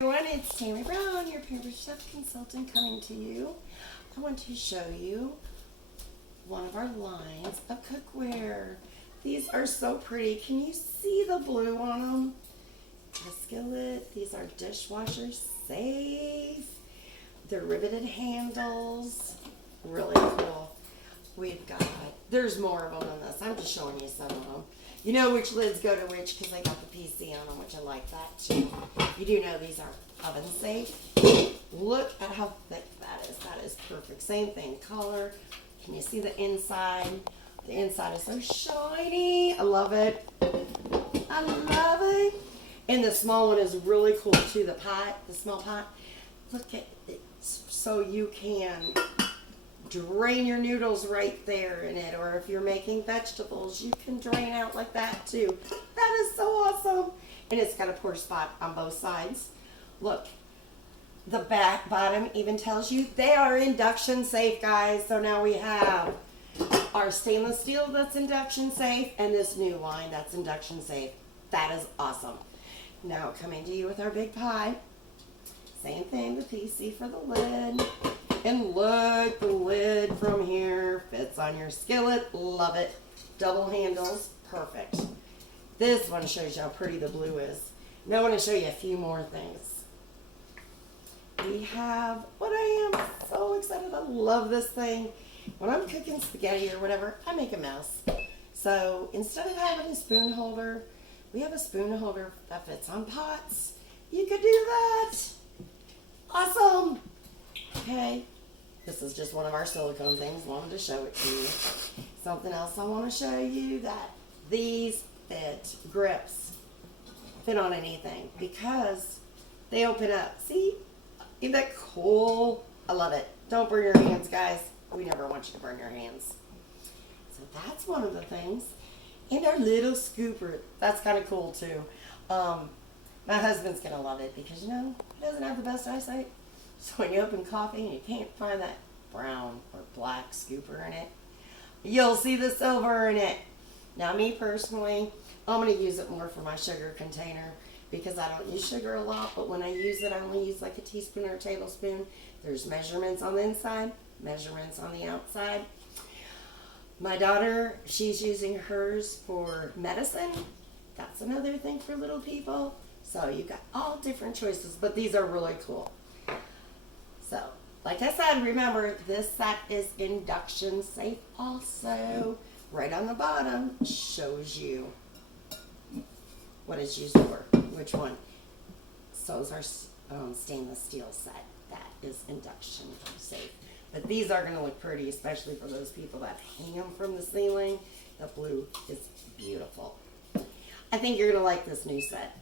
Everyone, it's Tammy Brown, your Pampered Chef consultant, coming to you. I want to show you one of our lines of cookware. These are so pretty. Can you see the blue on them? The skillet. These are dishwasher safe. They're riveted handles. Really cool. We've got, there's more of them than this. I'm just showing you some of them. You know which lids go to which because they got the PC on them, which I like that too. You do know these are oven safe. Look at how thick that is. That is perfect. Same thing, color. Can you see the inside? The inside is so shiny. I love it. I love it. And the small one is really cool too. The pot, the small pot. Look at it. So you can drain your noodles right there in it, or if you're making vegetables, you can drain out like that too. That is so awesome. And it's got a pour spot on both sides. Look, the back bottom even tells you they are induction safe, guys. So now we have our stainless steel that's induction safe and this new line that's induction safe. That is awesome. Now coming to you with our big pie. Same thing, the PC for the lid. And look, the lid from here fits on your skillet. Love it. Double handles. Perfect. This one shows you how pretty the blue is. Now I want to show you a few more things. We have what I am so excited. I love this thing. When I'm cooking spaghetti or whatever, I make a mess. So instead of having a spoon holder, we have a spoon holder that fits on pots. You could do that. Awesome. Okay, this is just one of our silicone things. Wanted to show it to you. Something else I want to show you, that these fit grips fit on anything because they open up. See, isn't that cool? I love it. Don't burn your hands, guys. We never want you to burn your hands. So that's one of the things. And our little scooper, that's kind of cool too. My husband's gonna love it because, you know, he doesn't have the best eyesight. So when you open coffee and you can't find that brown or black scooper in it, you'll see the silver in it. Now me personally, I'm going to use it more for my sugar container because I don't use sugar a lot, but when I use it, I only use like a teaspoon or a tablespoon. There's measurements on the inside, measurements on the outside. My daughter, she's using hers for medicine. That's another thing for little people. So you've got all different choices, but these are really cool. So, like I said, remember, this set is induction safe also. Right on the bottom shows you what it's used for, which one. So is our stainless steel set. That is induction safe. But these are going to look pretty, especially for those people that hang them from the ceiling. The blue is beautiful. I think you're going to like this new set.